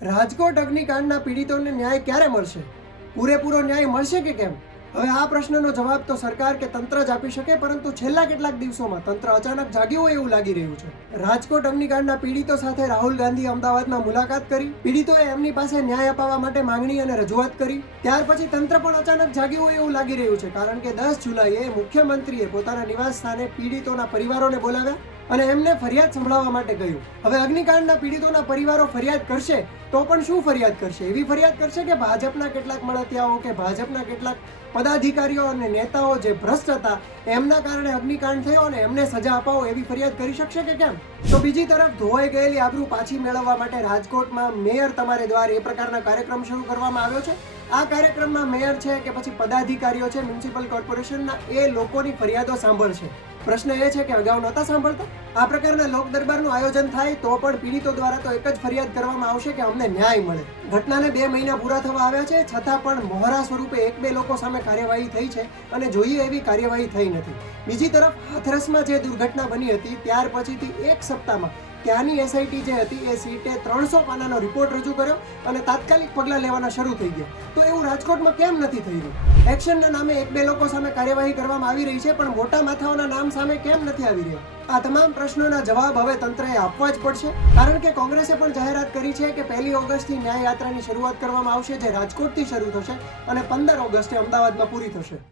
રાજકોટ અગ્નિકાંડના પીડિતોને ન્યાય ક્યારે મળશે? પૂરેપૂરો ન્યાય મળશે કે કેમ? હવે આ પ્રશ્નનો જવાબ તો સરકાર કે તંત્ર જ આપી શકે, પરંતુ છેલ્લા કેટલાક દિવસોમાં તંત્ર અચાનક જાગ્યું હોય એવું લાગી રહ્યું છે. રાજકોટ અગ્નિકાંડના પીડિતો સાથે રાહુલ ગાંધી અમદાવાદમાં મુલાકાત કરી. પીડિતોએ એમની પાસે ન્યાય અપાવવા માટે માંગણી અને રજૂઆત કરી. ત્યાર પછી તંત્ર પણ અચાનક જાગ્યું હોય એવું લાગી રહ્યું છે, કારણ કે 10 જુલાઈએ મુખ્યમંત્રીએ પોતાના નિવાસ સ્થાને પીડિતોના પરિવારોને બોલાવ્યા અને એમને ફરિયાદ સંભળાવવા માટે કહ્યું. હવે અગ્નિકાંડના પીડિતોના પરિવારો ફરિયાદ કરશે તો પણ શું ફરિયાદ કરશે? એવી ફરિયાદ કરશે કે ભાજપના કેટલાક મળતિયાઓ કે ભાજપના કેટલાક પદાધિકારીઓ અને નેતાઓ જે ભ્રષ્ટ હતા એમના કારણે અગ્નિકાંડ થયો અને એમને સજા અપાવો, એવી ફરિયાદ કરી શકશે કે કેમ? તો બીજી તરફ ધોવાઈ ગયેલી આબરૂ પાછી મેળવવા માટે રાજકોટમાં મેયર તમારે દ્વાર એ પ્રકારના કાર્યક્રમ શરૂ કરવામાં આવ્યો છે. આ કાર્યક્રમમાં મેયર છે કે પછી પદાધિકારીઓ છે મ્યુનિસિપલ કોર્પોરેશનના, એ લોકોની ફરિયાદો સાંભળશે. પ્રશ્ન એ છે કે અગાઉ નહોતા સાંભળતા? આ પ્રકારના લોક દરબારનું આયોજન થાય તો પણ પીડિતો દ્વારા તો એક જ ફરિયાદ કરવામાં આવશે કે અમને ન્યાય મળે. ઘટનાને 2 મહિના પૂરા થવા આવ્યા છે, છતાં પણ મોહરા સ્વરૂપે 1-2 લોકો સામે કાર્યવાહી થઈ છે અને જોઈએ એવી કાર્યવાહી થઈ નથી. બીજી તરફ હાથરસમાં જે દુર્ઘટના બની હતી ત્યાર પછીથી 1 સપ્તાહમાં ત્યાંની એસઆઈટી જે હતી એ સીટે 300 પાનાનો રિપોર્ટ રજૂ કર્યો અને તાત્કાલિક પગલાં લેવાના શરૂ થઈ ગયા. તો એવું રાજકોટમાં કેમ નથી થઈ રહ્યું? એક્શનના નામે 1-2 લોકો સામે કાર્યવાહી કરવામાં આવી રહી છે, પણ મોટા માથાઓના નામ સામે કેમ નથી આવી રહ્યા? આ તમામ પ્રશ્નોના જવાબ હવે તંત્રએ આપવા જ પડશે, કારણ કે કોંગ્રેસે પણ જાહેરાત કરી છે કે 1 ઓગસ્ટથી ન્યાય યાત્રાની શરૂઆત કરવામાં આવશે, જે રાજકોટથી શરૂ થશે અને 15 ઓગસ્ટે અમદાવાદમાં પૂરી થશે.